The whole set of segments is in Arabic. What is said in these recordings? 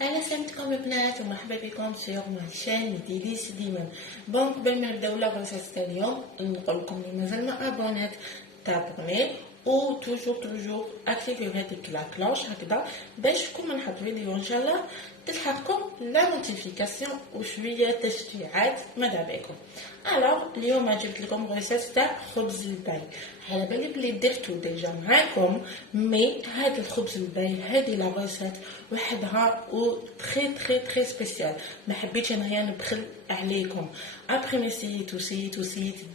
اهلا سلامتكم البنات ومرحبا بكم سيغ شان ديليس ديما. بون قبل ما نبداو لا غوسيس تاع اليوم نقول لكم اللي مازال ما ابونات تابوني و توجور اكتيفيو هذيك لا كلوش هكذا باش كل ما نحط فيديو ان شاء الله تلحقكم لا نوتيفيكاسيون وشويه تشجيعات ماذا بكم. الوغ اليوم جبت لكم غوسيس تاع خبز الباي. على بالي بلي درتو ديجا معاكم مي هاد الخبز الباي هادي لا غوسيت وحدها و تري سبيسيال. ما حبيتش انايا نبخل عليكم ابري مي سيت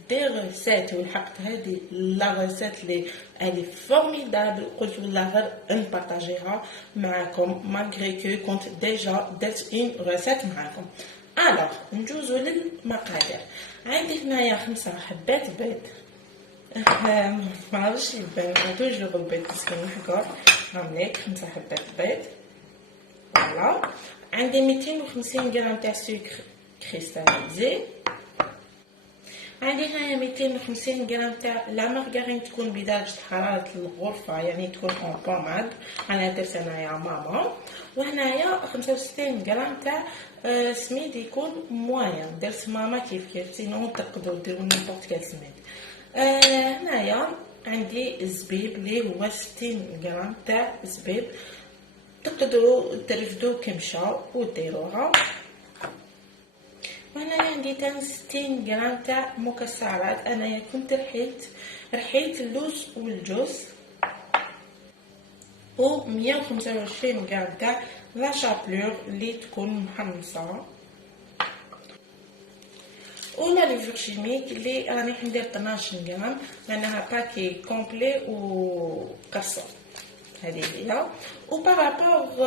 دي غوسيت ولحقت هادي لا غوسيت لي الي فورميدابل قلت والله غير نبارطاجيها معاكم مالغري كو كنت ديجا درت اون غوسيت معاكم. الوغ نجوزو للمقادير. عندي هنايا 5 حبات بيض، معرفتش يبان توجور البيض مسكين محقور هامليك 5 حبات بيض. فوالا عندي 250 غرام تاع سكر كريستاليزي. عندي هنايا 250 غرام تاع لا مارغرين تكون بدرجة حرارة الغرفة، يعني تكون اون بوماد، انا درت انايا ماما. وهنايا 65 غرام تاع سميد يكون موين، درت ماما كيف سينو تقدروا ديروا نيمبورط كال سميد. هنايا عندي الزبيب اللي هو 60 غرام تاع زبيب، تقدروا ترفدوا كمشة وديروها. وهنا عندي 60 غرام تاع مكسرات، انايا كنت رحيت اللوز والجوز. و 125 غرام تاع لا شابلور اللي تكون محمصه. ولا ليفور شيميك اللي راني ندير 12 غرام لانها باكي كومبلي و قصر هذه هي. و بارابور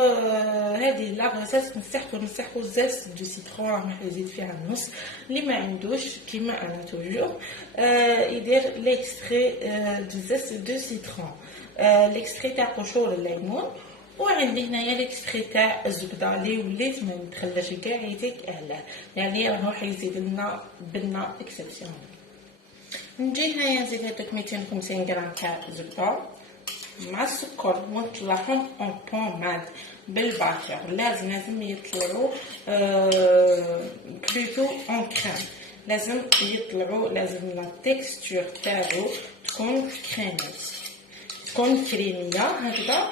هذه لا غوسيت نسحقوا زاس دو سيترون، راح نزيد فيها النص. اللي ما عندوش كيما انا توجور يدير ليكستري دو زاس دو سيترون، ليكستري تاع قشور الليمون. وعندي هنايا ليكستري تاع الزبده اللي وليت ما نتخلاش كاع يتك علاه، يعني راح يزيد لنا بنه اكسبسيونيل. نجي هنايا نزيد هذوك 250 غرام تاع الزبده مع السكر ونطلعهم اون بوماد بالباتر. لازم يطلعوا بلوتو اون كريم، لازم لا تيكستور تاعو تكون كريميس، تكون كريميه هكذا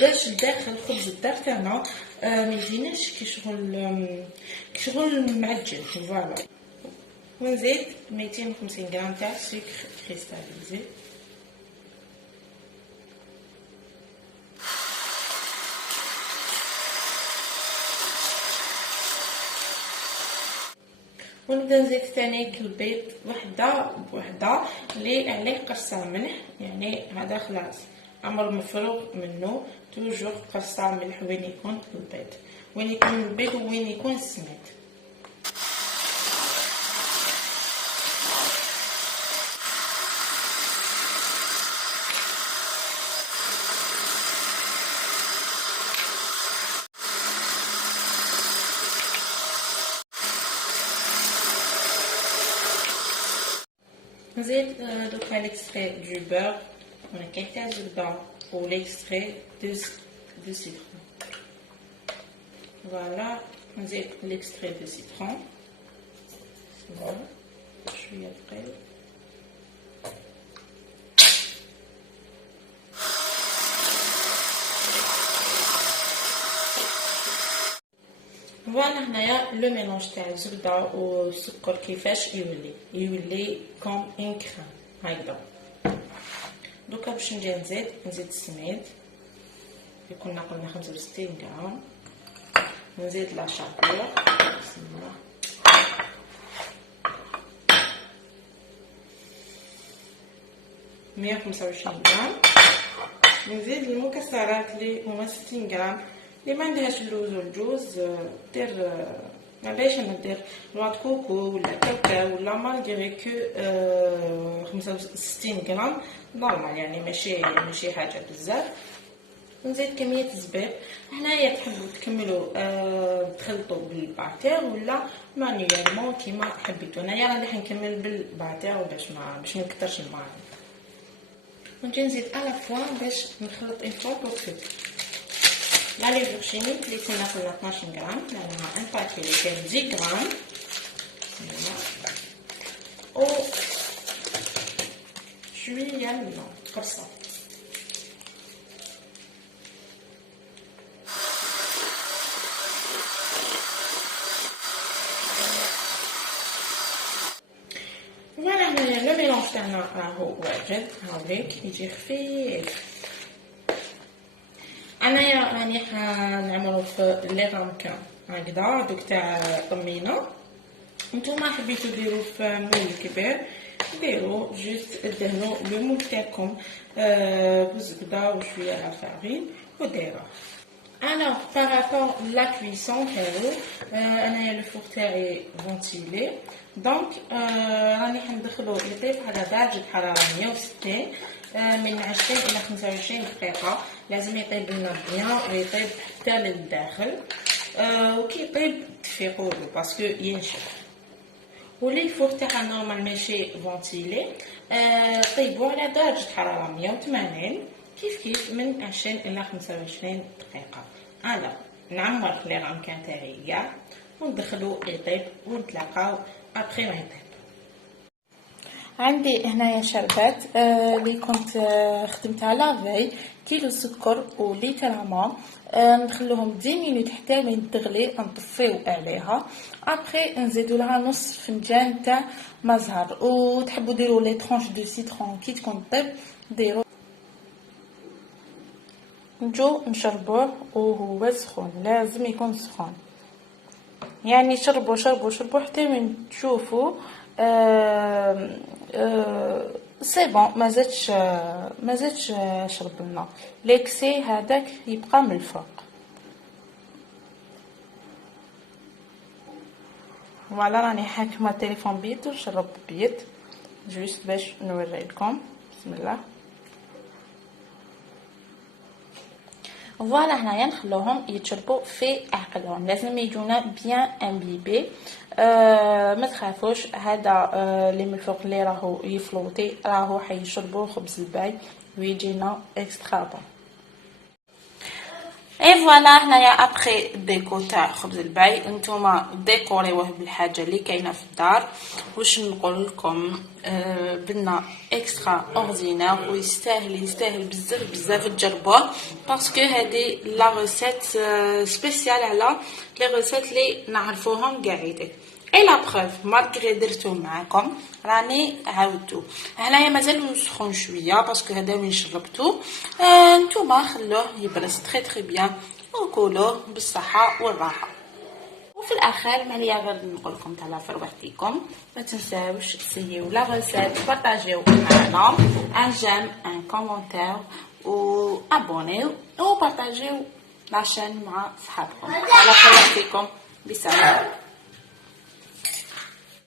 باش داخل الخبز تاعنا ما يجيناش كي شغل معجن. فوالا ونزيد 250 غرام تاع سكر كريستاليزي. ونبدا نزيد ثاني البيض وحده بوحده اللي عليه قرصه ملح، يعني هذا خلاص امر مفروغ منه. توجور قرصه ملح وين يكون البيض، وين يكون البيض وين يكون السميد. نزيد دوكا ليكستري دو بور ولكن تاع الزبده و ليكستري دو سيترون. فوالا نزيد ليكستري دو سيترون شويه ثقيل. فوالا هنايا لو ميلونج تاع الزبده والسكر كيفاش يولي كوم اون كريم هكذا. دوكا باش نجي نزيد السميد اللي كنا قلنا 65 غرام. نزيد لا شابور بسم الله. مية 125 غرام. نزيد المكسرات اللي هما 60 غرام. اللي ما عندهاش اللوز والجوز دير علاش انا ندير نوع كوكو ولا كاكاو ولا مالغري كو 65 غرام نورمال، يعني ماشي حاجه بزاف. نزيد كميه الزبيب. هنايا تحبوا تكملوا تخلطوا بالباتير ولا مانيوالمون كيما حبيتوا. انايا راني حنكمل بالباتير باش ما نكثرش الماء. ونجي نزيد على فوا باش نخلط اون فوا بوكو. لا لي فورشينيت اللي كنا في 12 غرام، لانها ان باكي اللي كان 10 غرام. و شويه من قرصه. فوالا هنايا لو ميلونج تاعنا راهو واجد، هاوليك يجي خفيف. انايا راني حنعملو في لي رامكان هكذا دوك تاع طمينه. نتوما حبيتو ديرو في مول كبير، ديرو جوست دهنو لو مول تاعكم بالزبده وشويه عفارين وديروه. Alors, par rapport à la cuisson, le four est ventilé. Donc, راني حندخلو يطيب على درجة حرارة 160 من 20 إلى 25 دقيقة. لازم يطيب لنا بيان ويطيب حتى للداخل. وكي يطيب تفيقولو باسكو ينشف. ولي الفور تاعها نورمال ماشي فونتيلي، طيبوه على درجة حرارة 180 كيف من 20 إلى 25 دقيقة. أنا نعمر لي رامكان تاعي كاع وندخلو يطيب ونتلاقاو ابخي ما يطيب. عندي هنايا شربات اللي كنت خدمتها لافي، كيلو سكر وليتر ماء. ندخلوهم 10 مينوت حتى من تغلي، نطفيو عليها. ابخي نزيدو لها نص فنجان تاع مزهر، وتحبوا ديروا لي طرونش دو سيترون كي تكون طيب ديروا. نجو نشربوه وهو سخون، لازم يكون سخون. يعني شربوا حتى من تشوفوا سي بون. ما زادش شربنا ليكسي هذاك يبقى من الفوق. فوالا راني حاكمه التليفون بيد ونشرب بيد جوست باش نوري لكم. بسم الله. فوالا هنايا نخلوهم يتشربوا في عقلهم، لازم يجونا بيان امبيبي. ما تخافوش، هذا اللي من الفوق اللي راهو يفلوطي راهو حيشربوا خبز الباي ويجينا اكسترا بون. اي فوالا هنايا ابخي ديكو تاع خبز الباي، نتوما ديكوريوه بالحاجه اللي كاينه في الدار. واش نقول لكم، بنا اكسترا اوردينير ويستاهل بزاف تجربوه، باسكو هذه لا ريسيت سبيسيال على لي ريسيت اللي نعرفوهم قاعدين. اي لا بروف مالغري درتو معاكم راني عاودتو. هنايا مازال سخون شويه باسكو هذا وين شربتو. نتوما خلوه يبرد تري بيان وكلوه بالصحه والراحه. وفي الاخر ماليا غير نقول لكم تهلا في روحتكم، ما تنساوش تسيو لا ريسيت، بارطاجيو معنا ان جيم ان كومونتير و ابونيو و بارطاجيو لاشين مع صحابكم. على خير فيكم، بسلام.